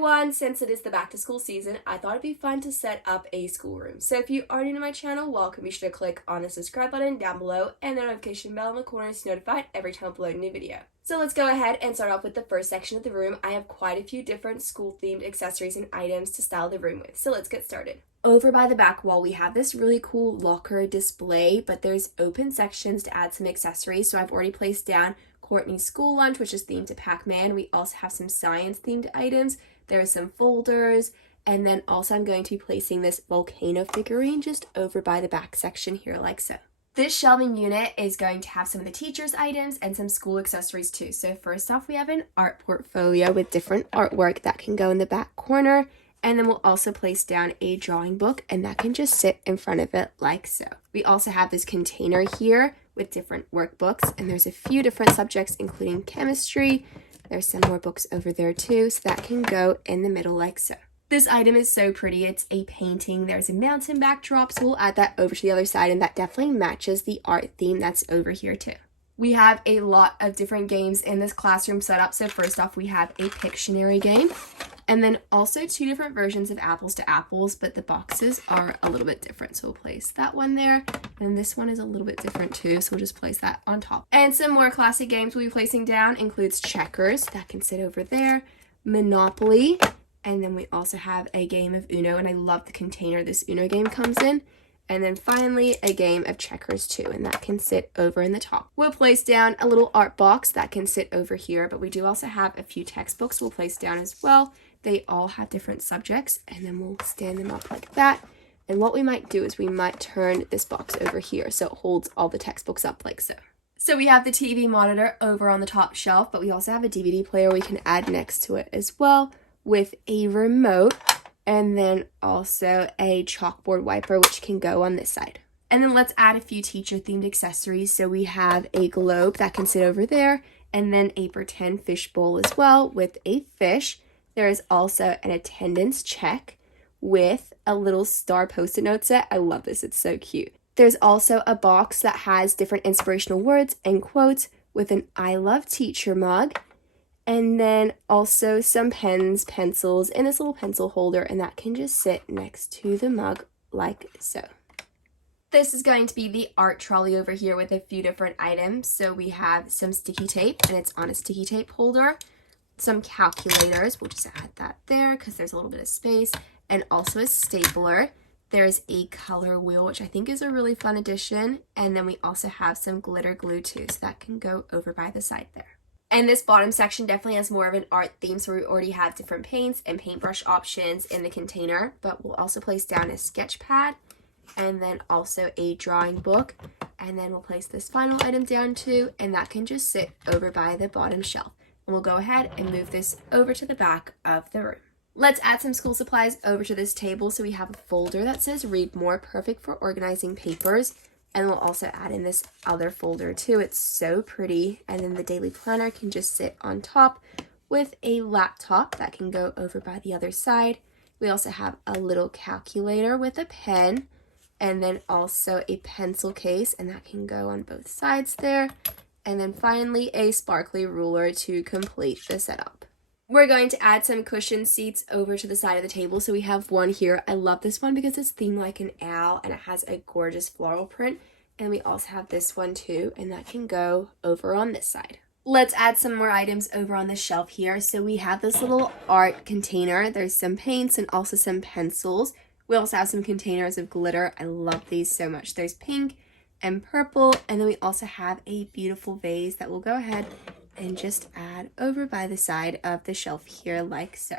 everyone, since it is the back to school season, I thought it'd be fun to set up a schoolroom. So if you are new to my channel, welcome. Be sure to click on the subscribe button down below and the notification bell in the corner to be notified every time I upload a new video. So let's go ahead and start off with the first section of the room. I have quite a few different school themed accessories and items to style the room with. So let's get started. Over by the back wall, we have this really cool locker display, but there's open sections to add some accessories. So I've already placed down Courtney's school lunch, which is themed to Pac-Man. We also have some science themed items. There are some folders, and then also I'm going to be placing this volcano figurine just over by the back section here like so. This shelving unit is going to have some of the teachers' items and some school accessories too. So first off, we have an art portfolio with different artwork that can go in the back corner, and then we'll also place down a drawing book, and that can just sit in front of it like so. We also have this container here with different workbooks, and there's a few different subjects including chemistry. There's some more books over there too, so that can go in the middle like so. This item is so pretty. It's a painting. There's a mountain backdrop, so we'll add that over to the other side, and that definitely matches the art theme that's over here too. We have a lot of different games in this classroom setup. So first off, we have a Pictionary game, and then also two different versions of Apples to Apples, but the boxes are a little bit different. So we'll place that one there, and this one is a little bit different too, so we'll just place that on top. And some more classic games we'll be placing down includes Checkers, that can sit over there, Monopoly, and then we also have a game of Uno, and I love the container this Uno game comes in. And then finally, a game of Checkers too, and that can sit over in the top. We'll place down a little art box that can sit over here, but we do also have a few textbooks we'll place down as well. They all have different subjects, and then we'll stand them up like that. And what we might do is we might turn this box over here so it holds all the textbooks up like so. So we have the TV monitor over on the top shelf, but we also have a DVD player we can add next to it as well with a remote. And then also a chalkboard wiper, which can go on this side. And then let's add a few teacher-themed accessories. So we have a globe that can sit over there, and then a pretend fish bowl as well with a fish. There is also an attendance check with a little star post-it note set. I love this. It's so cute. There's also a box that has different inspirational words and quotes with an I love teacher mug. And then also some pens, pencils, and this little pencil holder, and that can just sit next to the mug like so. This is going to be the art trolley over here with a few different items. So we have some sticky tape, and it's on a sticky tape holder. Some calculators, we'll just add that there because there's a little bit of space, and also a stapler. There's a color wheel, which I think is a really fun addition, and then we also have some glitter glue too, so that can go over by the side there. And this bottom section definitely has more of an art theme, so we already have different paints and paintbrush options in the container, but we'll also place down a sketch pad and then also a drawing book, and then we'll place this final item down too, and that can just sit over by the bottom shelf. And we'll go ahead and move this over to the back of the room. Let's add some school supplies over to this table. So we have a folder that says read more, perfect for organizing papers. And we'll also add in this other folder too. It's so pretty. And then the daily planner can just sit on top with a laptop that can go over by the other side. We also have a little calculator with a pen, and then also a pencil case, and that can go on both sides there. And then finally a sparkly ruler to complete the setup. We're going to add some cushion seats over to the side of the table. So we have one here. I love this one because it's themed like an owl and it has a gorgeous floral print. And we also have this one too, and that can go over on this side. Let's add some more items over on the shelf here. So we have this little art container. There's some paints and also some pencils. We also have some containers of glitter. I love these so much. There's pink and purple, and then we also have a beautiful vase that we'll go ahead and just add over by the side of the shelf here like so.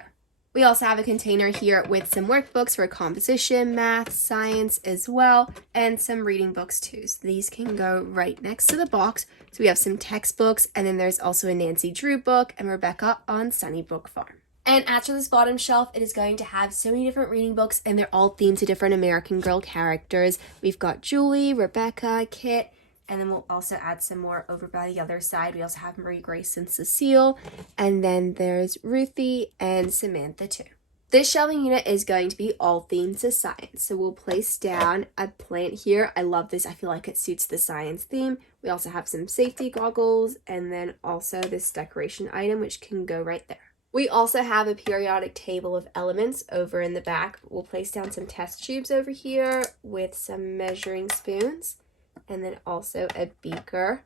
We also have a container here with some workbooks for composition, math, science as well, and some reading books too. So these can go right next to the box. So we have some textbooks, and then there's also a Nancy Drew book and Rebecca on Sunny Book Farm. And as for this bottom shelf, it is going to have so many different reading books, and they're all themed to different American Girl characters. We've got Julie, Rebecca, Kit, and then we'll also add some more over by the other side. We also have Marie Grace and Cecile, and then there's Ruthie and Samantha too. This shelving unit is going to be all themed to science. So we'll place down a plant here. I love this. I feel like it suits the science theme. We also have some safety goggles, and then also this decoration item, which can go right there. We also have a periodic table of elements over in the back. We'll place down some test tubes over here with some measuring spoons, and then also a beaker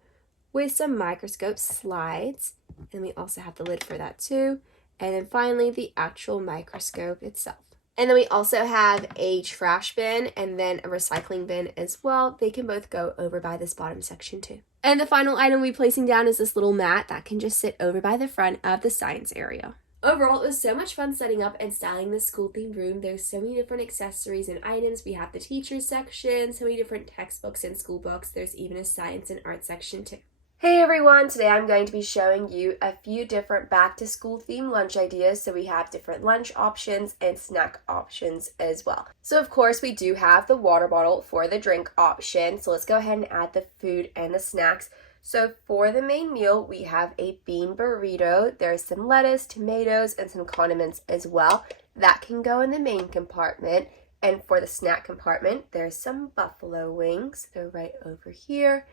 with some microscope slides, and we also have the lid for that too, and then finally the actual microscope itself. And then we also have a trash bin and then a recycling bin as well. They can both go over by this bottom section too. And the final item we'll be placing down is this little mat that can just sit over by the front of the science area. Overall, it was so much fun setting up and styling this school-themed room. There's so many different accessories and items. We have the teachers section, so many different textbooks and school books. There's even a science and art section too. Hey everyone, today I'm going to be showing you a few different back-to-school themed lunch ideas. So we have different lunch options and snack options as well. So of course we do have the water bottle for the drink option. So let's go ahead and add the food and the snacks. So for the main meal, we have a bean burrito. There's some lettuce, tomatoes, and some condiments as well. That can go in the main compartment. And for the snack compartment, there's some buffalo wings. They're right over here.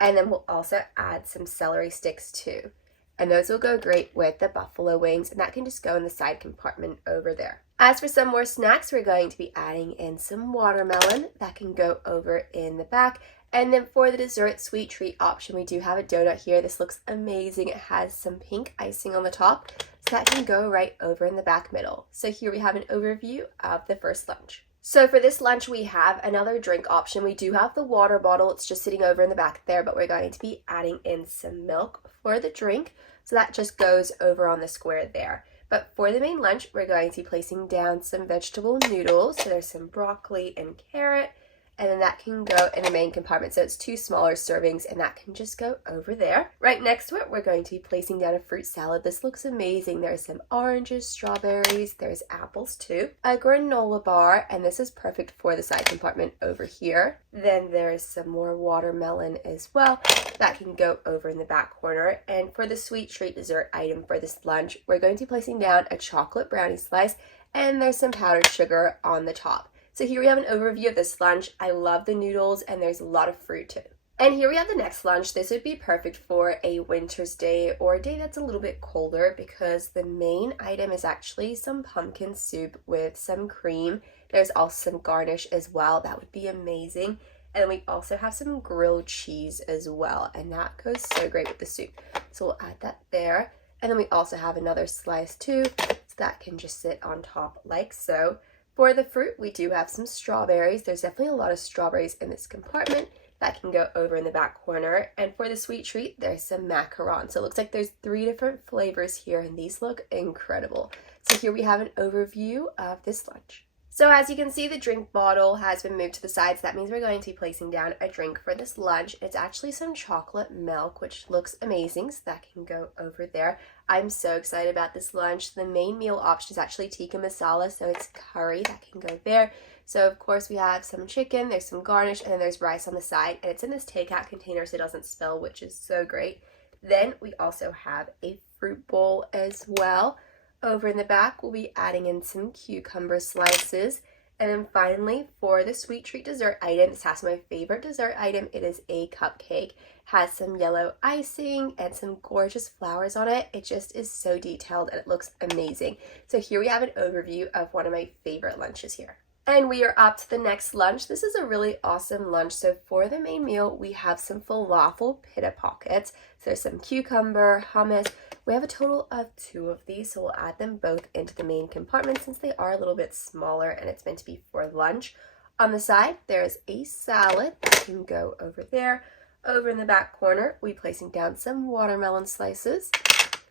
And then we'll also add some celery sticks too. And those will go great with the buffalo wings, and that can just go in the side compartment over there. As for some more snacks, we're going to be adding in some watermelon. That can go over in the back. And then for the dessert sweet treat option, we do have a donut here. This looks amazing. It has some pink icing on the top, so that can go right over in the back middle. So here we have an overview of the first lunch. So for this lunch, we have another drink option. We do have the water bottle. It's just sitting over in the back there, but we're going to be adding in some milk for the drink. So that just goes over on the square there. But for the main lunch, we're going to be placing down some vegetable noodles. So there's some broccoli and carrot, and then that can go in the main compartment. So it's 2 smaller servings, and that can just go over there. Right next to it, we're going to be placing down a fruit salad. This looks amazing. There's some oranges, strawberries, there's apples too, a granola bar, and this is perfect for the side compartment over here. Then there's some more watermelon as well. That can go over in the back corner. And for the sweet treat dessert item for this lunch, we're going to be placing down a chocolate brownie slice, and there's some powdered sugar on the top. So here we have an overview of this lunch. I love the noodles, and there's a lot of fruit too. And here we have the next lunch. This would be perfect for a winter's day or a day that's a little bit colder, because the main item is actually some pumpkin soup with some cream. There's also some garnish as well. That would be amazing. And then we also have some grilled cheese as well, and that goes so great with the soup. So we'll add that there. And then we also have another slice too, so that can just sit on top like so. For the fruit, we do have some strawberries. There's definitely a lot of strawberries in this compartment. That can go over in the back corner. And for the sweet treat, there's some macarons. So it looks like there's 3 different flavors here, and these look incredible. So here we have an overview of this lunch. So as you can see, the drink bottle has been moved to the side, so that means we're going to be placing down a drink for this lunch. It's actually some chocolate milk, which looks amazing, so that can go over there. I'm so excited about this lunch. The main meal option is actually tikka masala, so it's curry. That can go there. So of course we have some chicken, there's some garnish, and then there's rice on the side, and it's in this takeout container so it doesn't spill, which is so great. Then we also have a fruit bowl as well. Over in the back, we'll be adding in some cucumber slices. And then finally, for the sweet treat dessert item, this has my favorite dessert item. It is a cupcake. Has some yellow icing and some gorgeous flowers on it. It just is so detailed, and it looks amazing. So here we have an overview of one of my favorite lunches here. And we are up to the next lunch. This is a really awesome lunch. So for the main meal, we have some falafel pita pockets. So there's some cucumber, hummus. We have a total of 2 of these, so we'll add them both into the main compartment since they are a little bit smaller and it's meant to be for lunch. On the side, there's a salad that can go over there. Over in the back corner, we'll be placing down some watermelon slices,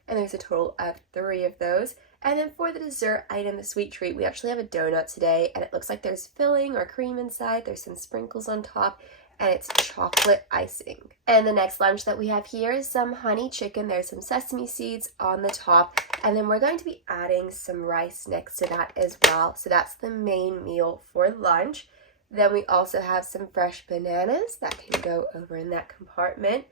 and there's a total of 3 of those. And then for the dessert item, the sweet treat, we actually have a donut today, and it looks like there's filling or cream inside. There's some sprinkles on top, and it's chocolate icing. And the next lunch that we have here is some honey chicken. There's some sesame seeds on the top, and then we're going to be adding some rice next to that as well. So that's the main meal for lunch. Then we also have some fresh bananas that can go over in that compartment.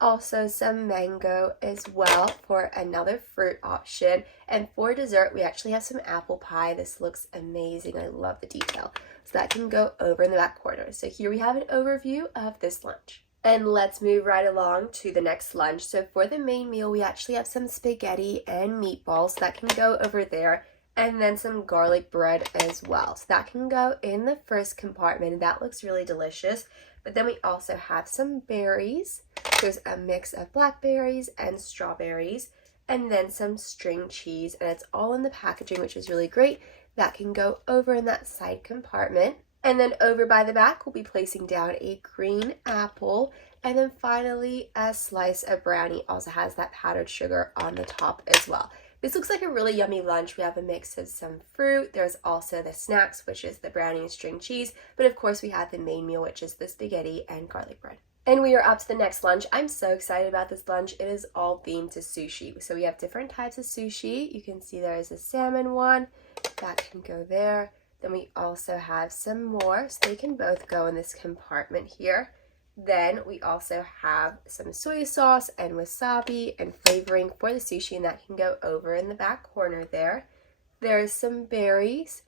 Also some mango as well for another fruit option. And for dessert, we actually have some apple pie. This looks amazing. I love the detail. So that can go over in the back corner. So here we have an overview of this lunch. And let's move right along to the next lunch. So for the main meal, we actually have some spaghetti and meatballs that can go over there, and then some garlic bread as well. So that can go in the first compartment. That looks really delicious. But then we also have some berries. There's a mix of blackberries and strawberries, and then some string cheese, and it's all in the packaging, which is really great. That can go over in that side compartment. And then over by the back, we'll be placing down a green apple. And then finally, a slice of brownie. Also has that powdered sugar on the top as well. This looks like a really yummy lunch. We have a mix of some fruit. There's also the snacks, which is the brownie and string cheese. But of course, we have the main meal, which is the spaghetti and garlic bread. And we are up to the next lunch. I'm so excited about this lunch. It is all themed to sushi. So we have different types of sushi. You can see there is a salmon one. That can go there. Then we also have some more, so they can both go in this compartment here. Then we also have some soy sauce and wasabi and flavoring for the sushi, and that can go over in the back corner there. There's some berries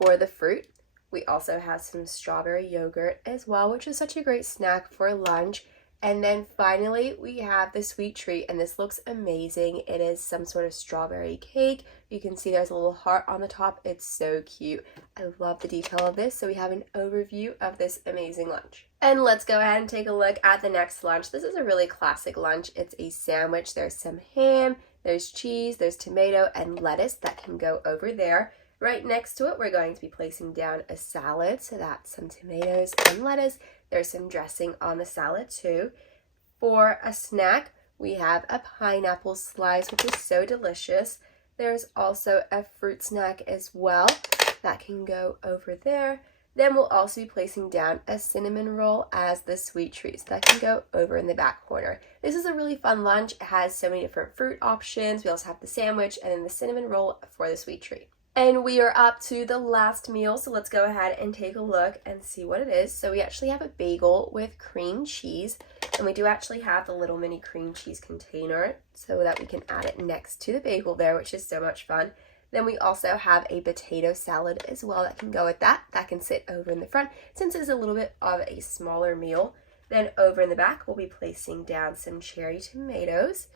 for the fruit. We also have some strawberry yogurt as well, which is such a great snack for lunch. And then finally, we have the sweet treat, and this looks amazing. It is some sort of strawberry cake. You can see there's a little heart on the top. It's so cute. I love the detail of this. So we have an overview of this amazing lunch. And let's go ahead and take a look at the next lunch. This is a really classic lunch. It's a sandwich. There's some ham, there's cheese, there's tomato, and lettuce that can go over there. Right next to it, we're going to be placing down a salad. So that's some tomatoes and lettuce. There's some dressing on the salad too. For a snack, we have a pineapple slice, which is so delicious. There's also a fruit snack as well that can go over there. Then we'll also be placing down a cinnamon roll as the sweet treat. So that can go over in the back corner. This is a really fun lunch. It has so many different fruit options. We also have the sandwich and then the cinnamon roll for the sweet treat. And we are up to the last meal, so let's go ahead and take a look and see what it is. So we actually have a bagel with cream cheese, and we do actually have the little mini cream cheese container so that we can add it next to the bagel there, which is so much fun. Then we also have a potato salad as well that can go with that. That can sit over in the front since it's a little bit of a smaller meal. Then over in the back, we'll be placing down some cherry tomatoes.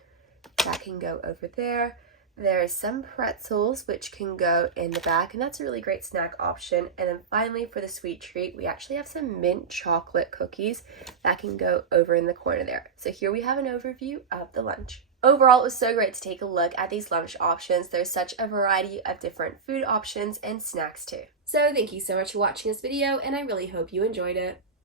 That can go over there. There's some pretzels, which can go in the back, and that's a really great snack option. And then finally, for the sweet treat, we actually have some mint chocolate cookies that can go over in the corner there. So here we have an overview of the lunch. Overall, it was so great to take a look at these lunch options. There's such a variety of different food options and snacks too. So thank you so much for watching this video, and I really hope you enjoyed it.